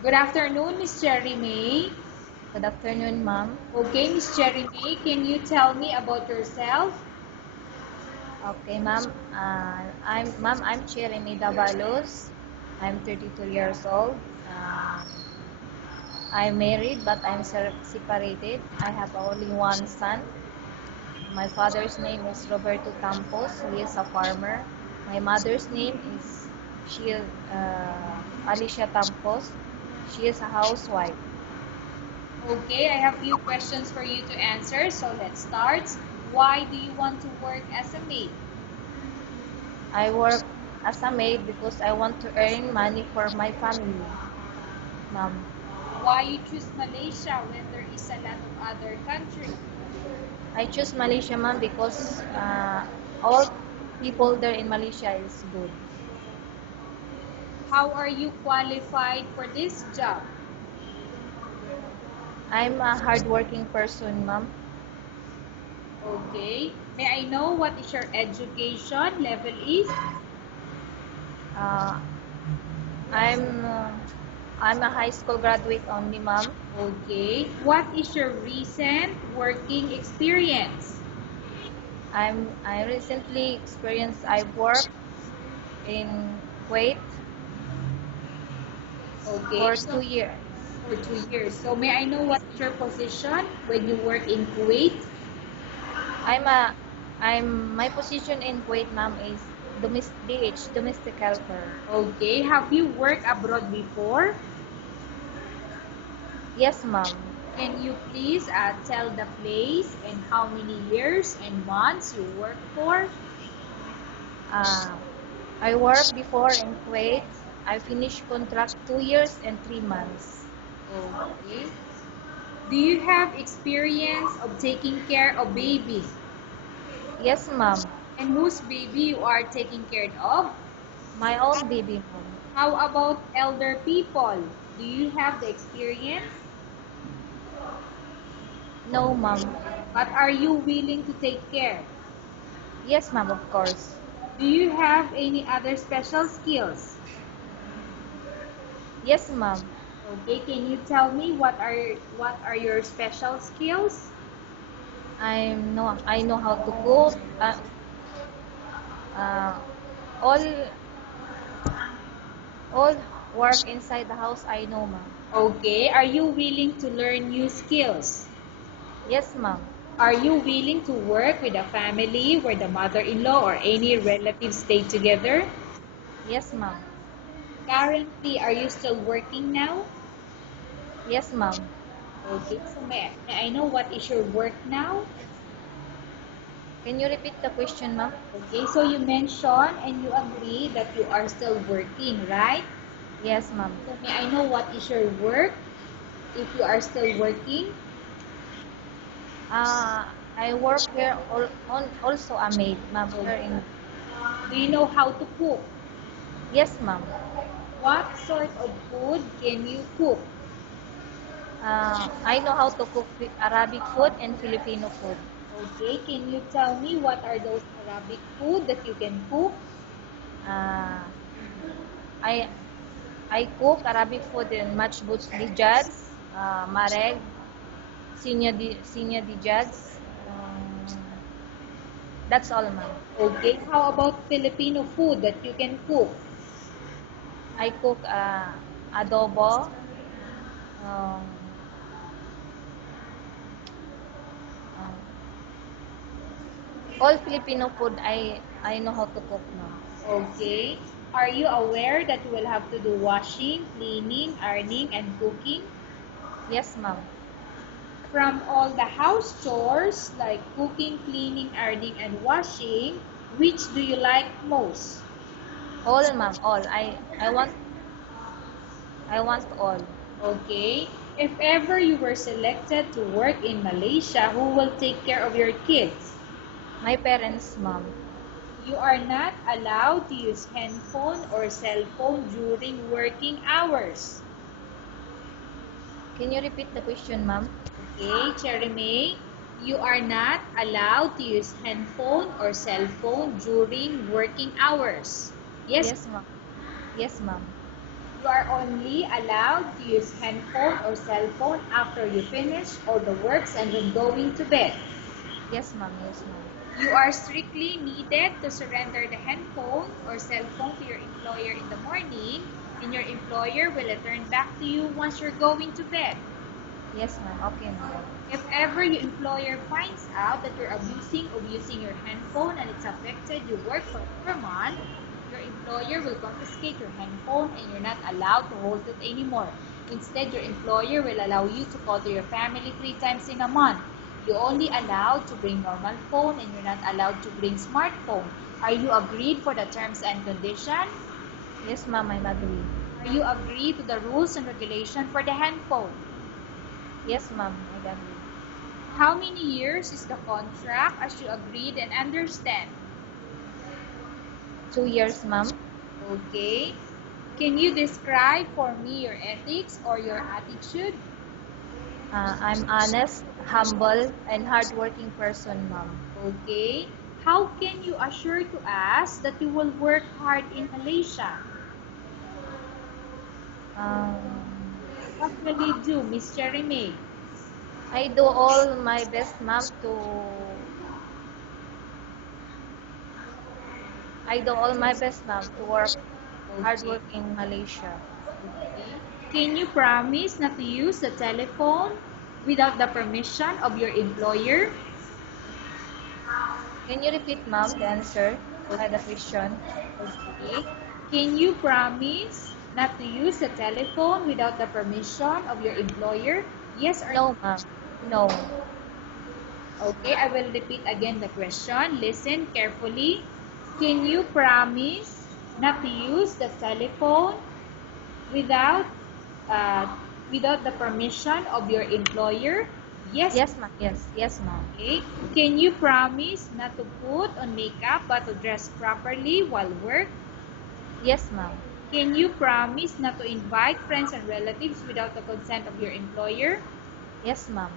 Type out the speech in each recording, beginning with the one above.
Good afternoon, Miss Cherry May. Good afternoon, ma'am. Okay, Miss Cherry May, can you tell me about yourself? Okay, ma'am. I'm Cheremy Dabalos. I'm 32 years old. I'm married, but I'm separated. I have only one son. My father's name is Roberto Campos. He is a farmer. My mother's name is she Alicia Campos. She is a housewife. Okay, I have few questions for you to answer, so let's start. Why do you want to work as a maid? I work as a maid because I want to earn money for my family, ma'am. Why you choose Malaysia when there is a lot of other countries? I choose Malaysia, ma'am, because all people there in Malaysia is good. How are you qualified for this job? I'm a hardworking person, ma'am. Okay, may I know what is your education level is? Uh, I'm uh, I'm a high school graduate only, ma'am. Okay, what is your recent working experience? I recently experienced I worked in Kuwait Okay, for so 2 years. for 2 years. So may I know what is your position when you work in Kuwait? I'm a I'm my position in Kuwait, ma'am, is domestic helper. Okay, have you worked abroad before? Yes, ma'am. Can you please tell the place and how many years and months you work for? Uh, I worked before in Kuwait. I finished contract 2 years and 3 months. Okay. Do you have experience of taking care of babies? Yes, ma'am. And whose baby you are taking care of? My own baby, ma'am. How about elder people? Do you have the experience? No, ma'am. But are you willing to take care? Yes, ma'am, of course. Do you have any other special skills? Yes, ma'am. Okay, can you tell me what are your special skills? I know how to cook. Uh, all all work inside the house I know, ma'am. Okay, are you willing to learn new skills? Yes, ma'am. Are you willing to work with a family where the mother-in-law or any relatives stay together? Yes, ma'am. Currently, are you still working now? Yes, ma'am. Okay, so may I know what is your work now? Can you repeat the question, ma'am? Okay, so you mentioned and you agree that you are still working, right? Yes, ma'am. So may I know what is your work if you are still working? I work here also a maid, ma'am. Here Okay. in Do you know how to cook? Yes, ma'am. What sort of food can you cook? I know how to cook Arabic food and Filipino food. Okay, can you tell me what are those Arabic food that you can cook? Uh, I I cook Arabic food in matchboots dijads, mareg, sinya dijads. That's all, ma'am. Okay, how about Filipino food that you can cook? I cook adobo, um, uh, all Filipino food I know how to cook, ma'am. Okay. Are you aware that you will have to do washing, cleaning, ironing, and cooking? Yes, ma'am. From all the house chores like cooking, cleaning, ironing, and washing, which do you like most? All, ma'am. All. I want all. Okay. If ever you were selected to work in Malaysia, who will take care of your kids? My parents, ma'am. You are not allowed to use handphone or cell phone during working hours. Can you repeat the question, ma'am? Okay, Jeremy, you are not allowed to use handphone or cell phone during working hours. Yes. Yes, ma'am. Yes, ma'am. You are only allowed to use handphone or cell phone after you finish all the works and when going to bed. Yes, ma'am. Yes, ma'am. You are strictly needed to surrender the handphone or cell phone to your employer in the morning, and your employer will return back to you once you're going to bed. Yes, ma'am. Okay, ma'am. If ever your employer finds out that you're abusing or using your handphone and it's affected your work for a month, your employer will confiscate your handphone and you're not allowed to hold it anymore. Instead, your employer will allow you to call to your family 3 times in a month. You're only allowed to bring normal phone and you're not allowed to bring smartphone. Are you agreed for the terms and conditions? Yes, ma'am. I'm agree. Are you agreed to the rules and regulation for the handphone? Yes, ma'am. I agree. How many years is the contract as you agreed and understand? 2 years, ma'am. Okay. Can you describe for me your ethics or your attitude? I'm honest, humble, and hardworking person, ma'am. Okay. How can you assure to us that you will work hard in Malaysia? Um, What will you do, Miss Cherry May? I do all my best, ma'am, to work hard Okay. work in Malaysia. Okay. Can you promise not to use the telephone without the permission of your employer? Can you repeat, ma'am, the answer by the question? Okay. Can you promise not to use the telephone without the permission of your employer? Yes or No, ma'am. No. no? Okay, I will repeat again the question. Listen carefully. Can you promise not to use the telephone without uh, without the permission of your employer? Yes. Yes, ma'am. Yes. Yes, ma'am. Okay. Can you promise not to put on makeup but to dress properly while work? Yes, ma'am. Can you promise not to invite friends and relatives without the consent of your employer? Yes, ma'am.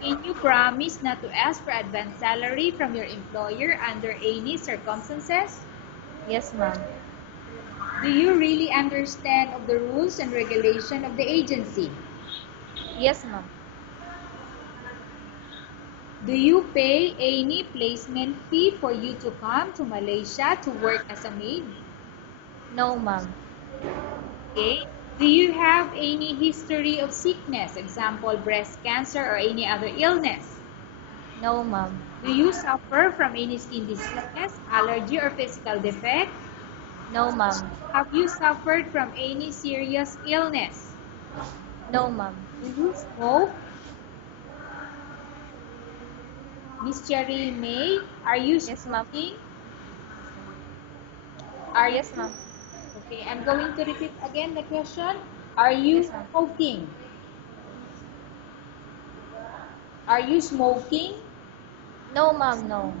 Can you promise not to ask for advance salary from your employer under any circumstances? Yes, ma'am. Do you really understand of the rules and regulation of the agency? Yes, ma'am. Do you pay any placement fee for you to come to Malaysia to work as a maid? No, ma'am. Okay. Do you have any history of sickness, example breast cancer or any other illness? No, ma'am. Do you suffer from any skin disease, allergy, or physical defect? No, ma'am. Have you suffered from any serious illness? No, ma'am. Do you smoke? Miss Cherry May, are you Yes, ma'am. smoking? Are you? Yes, ma'am. Okay, I'm going to repeat again the question. Are you Yes, ma'am. smoking? Are you smoking? No, ma'am. No.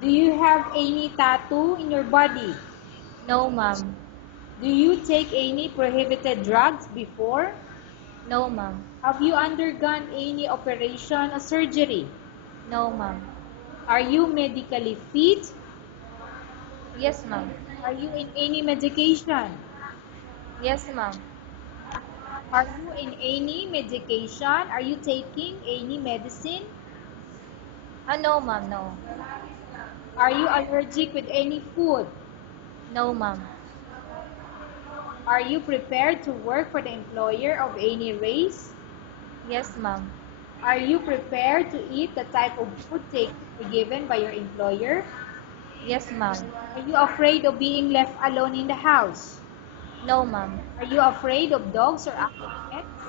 Do you have any tattoo in your body? No, ma'am. Do you take any prohibited drugs before? No, ma'am. Have you undergone any operation or surgery? No, ma'am. Are you medically fit? Yes, ma'am. Are you in any medication? Yes, ma'am. Are you in any medication? Are you taking any medicine? No, ma'am. No. Are you allergic with any food? No, ma'am. Are you prepared to work for the employer of any race? Yes, ma'am. Are you prepared to eat the type of food taken or given by your employer? Yes, ma'am. Are you afraid of being left alone in the house? No, ma'am. Are you afraid of dogs or aquatic pets?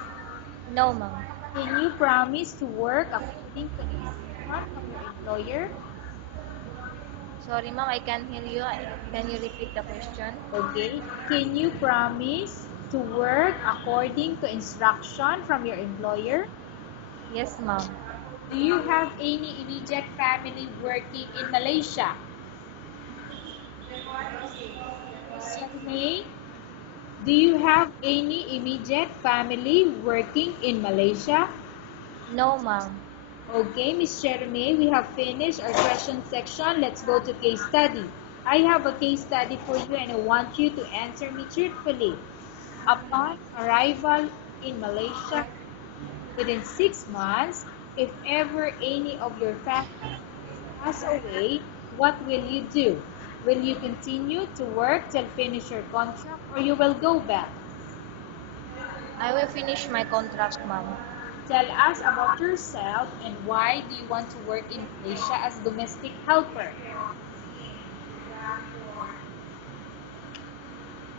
No, ma'am. Can you promise to work according to the instruction from your employer? Sorry, ma'am. I can't hear you. Can you repeat the question? Okay. Can you promise to work according to instruction from your employer? Yes, ma'am. Do you have any immediate family working in Malaysia? Miss May, do you have any immediate family working in Malaysia? No, ma'am. Okay, Ms. Cherme, we have finished our question section. Let's go to case study. I have a case study for you and I want you to answer me truthfully. Upon arrival in Malaysia within 6 months, if ever any of your family pass away, what will you do? Will you continue to work till finish your contract or you will go back? I will finish my contract, ma'am. Tell us about yourself and why do you want to work in Malaysia as domestic helper?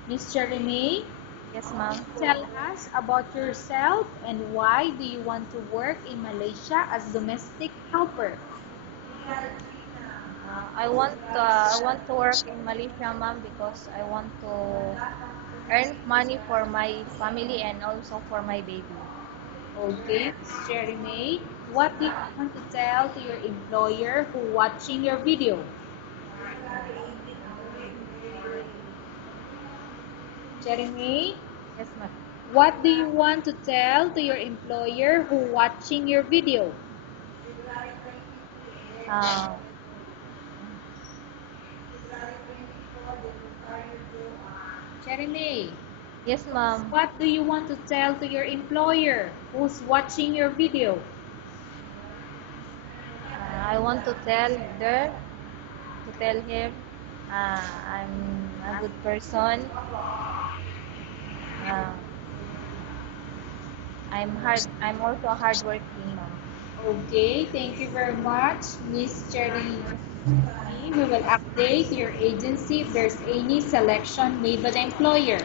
Miss Jeremy, Yes, ma'am. tell us about yourself and why do you want to work in Malaysia as domestic helper? I want to work in Malaysia, ma'am, because I want to earn money for my family and also for my baby. Okay, Miss Jeremy, what do you want to tell to your employer who watching your video? Jeremy, Yes, ma'am. what do you want to tell to your employer who watching your video? Uh, Jeremy, yes, ma'am. what do you want to tell to your employer who's watching your video? I want to tell him, I'm a good person. Uh, I'm also a hardworking mom. Okay, thank you very much, Miss Jeremy. We will update your agency if there's any selection made by the employer.